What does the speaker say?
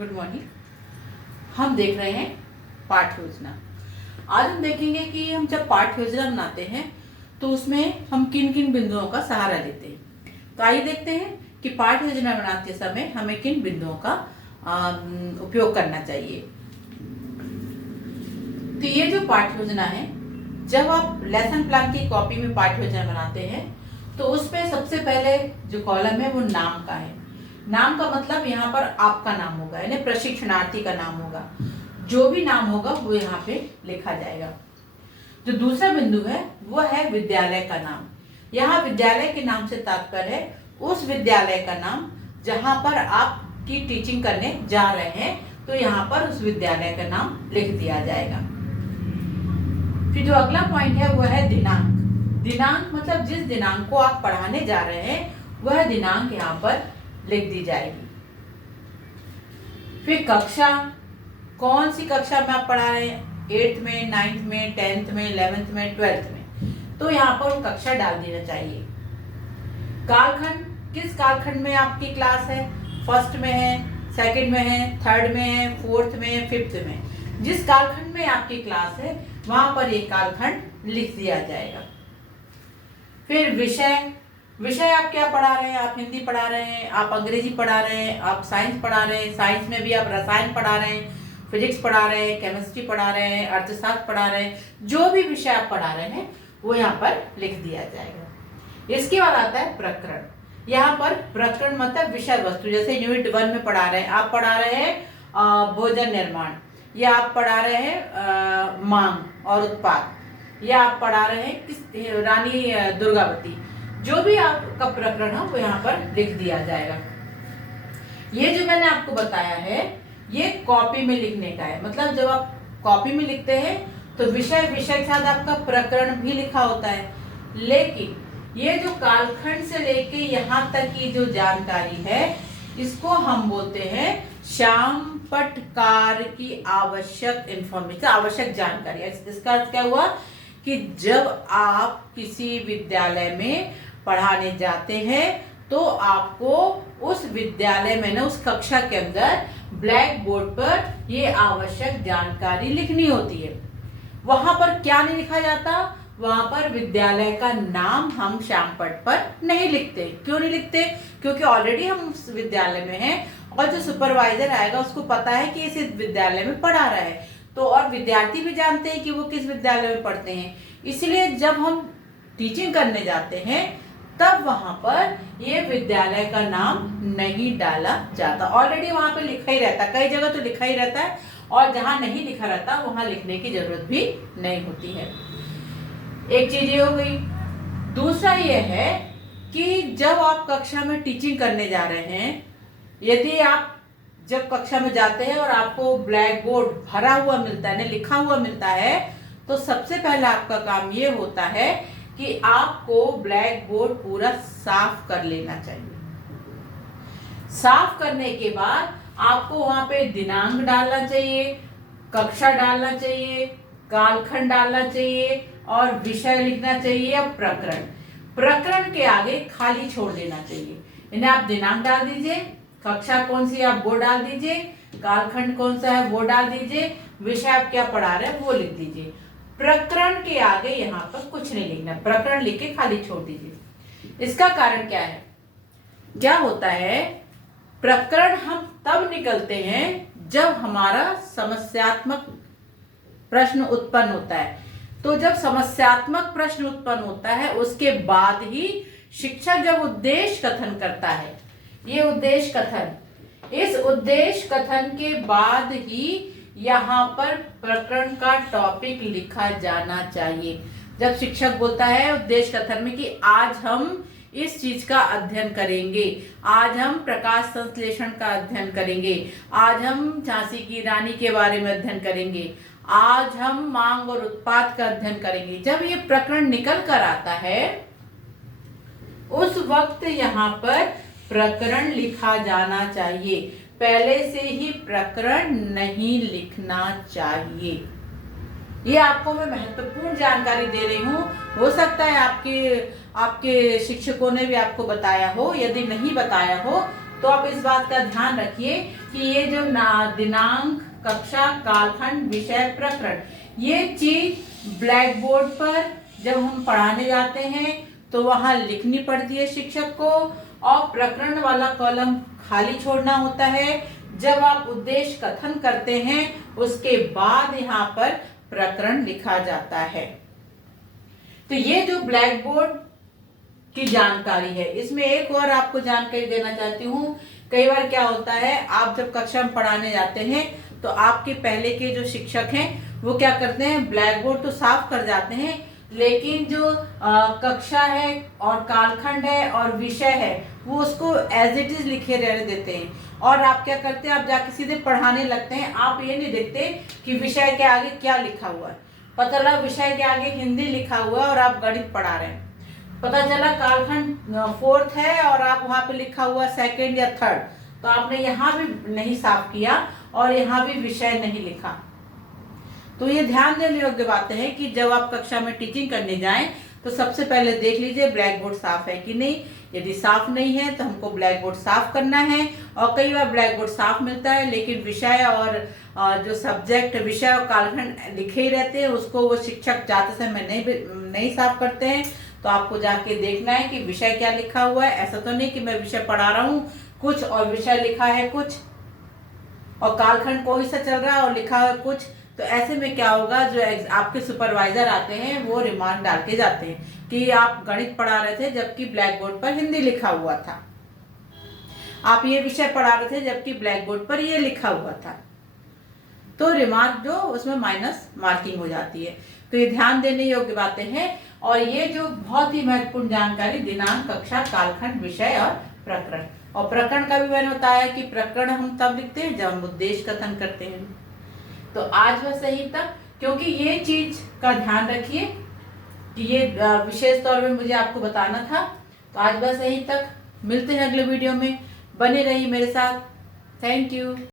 Good morning. हम देख रहे हैं पाठ योजना। आज हम देखेंगे कि हम जब पाठ योजना बनाते हैं तो उसमें हम किन किन बिंदुओं का सहारा लेते हैं। तो आइए देखते हैं कि पाठ योजना बनाते समय हमें किन बिंदुओं का उपयोग करना चाहिए। तो ये जो पाठ योजना है, जब आप लेसन प्लान की कॉपी में पाठ योजना बनाते हैं तो उसमें सबसे पहले जो कॉलम है वो नाम का है। नाम का मतलब यहाँ पर आपका नाम होगा, यानी प्रशिक्षणार्थी का नाम होगा। जो भी नाम होगा वो यहाँ पे लिखा जाएगा। जो दूसरा बिंदु है वो है विद्यालय का नाम। यहाँ विद्यालय के नाम से तात्पर्य है उस विद्यालय का नाम जहाँ पर आप की टीचिंग करने जा रहे हैं, तो यहाँ पर उस विद्यालय का नाम लिख दिया जाएगा। फिर जो अगला पॉइंट है वो है दिनांक। दिनांक मतलब जिस दिनांक को आप पढ़ाने जा रहे हैं वह दिनांक यहाँ पर लिख दी जाएगी। फिर कक्षा, कौन सी कक्षा में आप पढ़ा रहे हैं, 8th में, 9th में, 10th में, 11th में, 12th में, तो यहाँ पर वो कक्षा डाल देना चाहिए। कालखंड, किस कालखंड में आपकी क्लास है, 1st में है, 2nd में है, 3rd में है, 4th में है, 5th में, जिस कालखंड में आपकी क्लास है वहां पर एक कालखंड लिख दिया जाएगा। फिर विषय, विषय आप क्या पढ़ा रहे हैं, आप हिंदी पढ़ा रहे हैं, आप अंग्रेजी पढ़ा रहे हैं, आप साइंस पढ़ा रहे हैं, साइंस में भी आप रसायन पढ़ा रहे हैं, फिजिक्स पढ़ा रहे हैं, केमिस्ट्री पढ़ा रहे हैं, अर्थशास्त्र पढ़ा रहे हैं, जो भी विषय आप पढ़ा रहे हैं वो यहाँ पर लिख दिया जाएगा। इसके बाद आता है प्रकरण। यहाँ पर प्रकरण मतलब विषय वस्तु, जैसे यूनिट 1 में पढ़ा रहे हैं, आप पढ़ा रहे हैं भोजन निर्माण, या आप पढ़ा रहे हैं मांग और उत्पाद, या आप पढ़ा रहे हैं किस रानी दुर्गावती, जो भी आपका प्रकरण है वो यहाँ पर लिख दिया जाएगा। ये जो मैंने आपको बताया है ये कॉपी में लिखने का है। मतलब जब आप कॉपी में लिखते हैं तो विषय के साथ आपका प्रकरण भी लिखा होता है, लेकिन ये जो कालखंड से लेके यहाँ तक की जो जानकारी है इसको हम बोलते हैं शामपटकार की आवश्यक इंफॉर्मेशन, आवश्यक जानकारी। इसका अर्थ क्या हुआ कि जब आप किसी विद्यालय में पढ़ाने जाते हैं तो आपको उस विद्यालय में ना, उस कक्षा के अंदर ब्लैक बोर्ड पर ये आवश्यक जानकारी लिखनी होती है। वहां पर क्या नहीं लिखा जाता, वहां पर विद्यालय का नाम हम शामपट पर नहीं लिखते। क्यों नहीं लिखते? क्योंकि ऑलरेडी हम उस विद्यालय में हैं और जो सुपरवाइजर आएगा उसको पता है कि इस विद्यालय में पढ़ा रहा है, तो और विद्यार्थी भी जानते हैं कि वो किस विद्यालय में पढ़ते हैं। इसलिए जब हम टीचिंग करने जाते हैं तब वहां पर ये विद्यालय का नाम नहीं डाला जाता। ऑलरेडी वहां पे लिखा ही रहता, कई जगह तो लिखा ही रहता है, और जहां नहीं लिखा रहता वहां लिखने की जरूरत भी नहीं होती है। एक चीज ये हो गई। दूसरा ये है कि जब आप कक्षा में टीचिंग करने जा रहे हैं, यदि आप जब कक्षा में जाते हैं और आपको ब्लैक बोर्ड भरा हुआ मिलता है, लिखा हुआ मिलता है, तो सबसे पहले आपका काम ये होता है कि आपको ब्लैक बोर्ड पूरा साफ कर लेना चाहिए। साफ करने के बाद आपको वहां पे दिनांक डालना चाहिए, कक्षा डालना चाहिए, कालखंड डालना चाहिए और विषय लिखना चाहिए या प्रकरण। प्रकरण के आगे खाली छोड़ देना चाहिए। इन्हें आप दिनांक डाल दीजिए, कक्षा कौन सी आप वो डाल दीजिए, कालखंड कौन सा है वो डाल दीजिए, विषय आप क्या पढ़ा रहे हैं वो लिख दीजिए। प्रकरण के आगे यहाँ पर कुछ नहीं लिखना, प्रकरण लिख के खाली छोड़ दीजिए। इसका कारण क्या है? क्या होता है, प्रकरण हम तब निकलते हैं जब हमारा समस्यात्मक प्रश्न उत्पन्न होता है। तो जब समस्यात्मक प्रश्न उत्पन्न होता है उसके बाद ही शिक्षक जब उद्देश्य कथन करता है, ये उद्देश्य कथन, इस उद्देश्य कथन के बाद ही यहाँ पर प्रकरण का टॉपिक लिखा जाना चाहिए। जब शिक्षक बोलता है उद्देश्य कथन में कि आज हम इस चीज का अध्ययन करेंगे, आज हम प्रकाश संश्लेषण का अध्ययन करेंगे, आज हम झांसी की रानी के बारे में अध्ययन करेंगे, आज हम मांग और उत्पाद का अध्ययन करेंगे, जब ये प्रकरण निकल कर आता है उस वक्त यहाँ पर प्रकरण लिखा जाना चाहिए। पहले से ही प्रकरण नहीं लिखना चाहिए। ये आपको मैं महत्वपूर्ण जानकारी दे रही हूँ। हो सकता है आपके शिक्षकों ने भी आपको बताया हो, यदि नहीं बताया हो तो आप इस बात का ध्यान रखिए कि ये जो दिनांक, कक्षा, कालखंड, विषय, प्रकरण, ये चीज ब्लैक बोर्ड पर जब हम पढ़ाने जाते हैं तो वहां लिखनी पड़ती है शिक्षक को, और प्रकरण वाला कॉलम खाली छोड़ना होता है। जब आप उद्देश्य कथन करते हैं उसके बाद यहाँ पर प्रकरण लिखा जाता है। तो ये जो ब्लैक बोर्ड की जानकारी है, इसमें एक और आपको जानकारी देना चाहती हूँ। कई बार क्या होता है, आप जब कक्षा में पढ़ाने जाते हैं तो आपके पहले के जो शिक्षक हैं वो क्या करते हैं, ब्लैक बोर्ड तो साफ कर जाते हैं, लेकिन जो कक्षा है और कालखंड है और विषय है वो उसको एज इट इज लिखे रहने देते हैं। और आप क्या करते हैं, आप जाके सीधे पढ़ाने लगते हैं। आप ये नहीं देखते कि विषय के आगे क्या लिखा हुआ है। पता लगा विषय के आगे हिंदी लिखा हुआ है और आप गणित पढ़ा रहे हैं। पता चला कालखंड 4th है और आप वहां पे लिखा हुआ 2nd या 3rd, तो आपने यहाँ भी नहीं साफ किया और यहाँ भी विषय नहीं लिखा। तो ये ध्यान देने योग्य बातें हैं कि जब आप कक्षा में टीचिंग करने जाएं तो सबसे पहले देख लीजिए ब्लैक बोर्ड साफ है कि नहीं। यदि साफ नहीं है तो हमको ब्लैक बोर्ड साफ करना है। और कई बार ब्लैक बोर्ड साफ मिलता है लेकिन विषय और जो सब्जेक्ट, विषय और कालखंड लिखे ही रहते हैं, उसको वो शिक्षक जाते समय नहीं साफ करते हैं। तो आपको जाके देखना है कि विषय क्या लिखा हुआ है। ऐसा तो नहीं कि मैं विषय पढ़ा रहा हूँ कुछ और विषय लिखा है कुछ, और कालखंड कोई सा चल रहा है और लिखा है कुछ। तो ऐसे में क्या होगा, जो आपके सुपरवाइजर आते हैं वो रिमार्क डाल के जाते हैं कि आप गणित पढ़ा रहे थे जबकि ब्लैक बोर्ड पर हिंदी लिखा हुआ था, आप ये विषय पढ़ा रहे थे जबकि ब्लैक बोर्ड पर ये लिखा हुआ था। तो रिमार्क जो उसमें माइनस मार्किंग हो जाती है। तो ये ध्यान देने योग्य बातें हैं। और ये जो बहुत ही महत्वपूर्ण जानकारी, दिनांक, कक्षा, कालखंड, विषय और प्रकरण। और प्रकरण का भी मैंने बताया कि प्रकरण हम तब लिखते हैं जब हम उद्देश्य कथन करते हैं। तो आज बस यही तक, क्योंकि ये चीज का ध्यान रखिए कि ये विशेष तौर पे मुझे आपको बताना था। तो आज बस यही तक, मिलते हैं अगले वीडियो में, बने रहिए मेरे साथ। Thank you.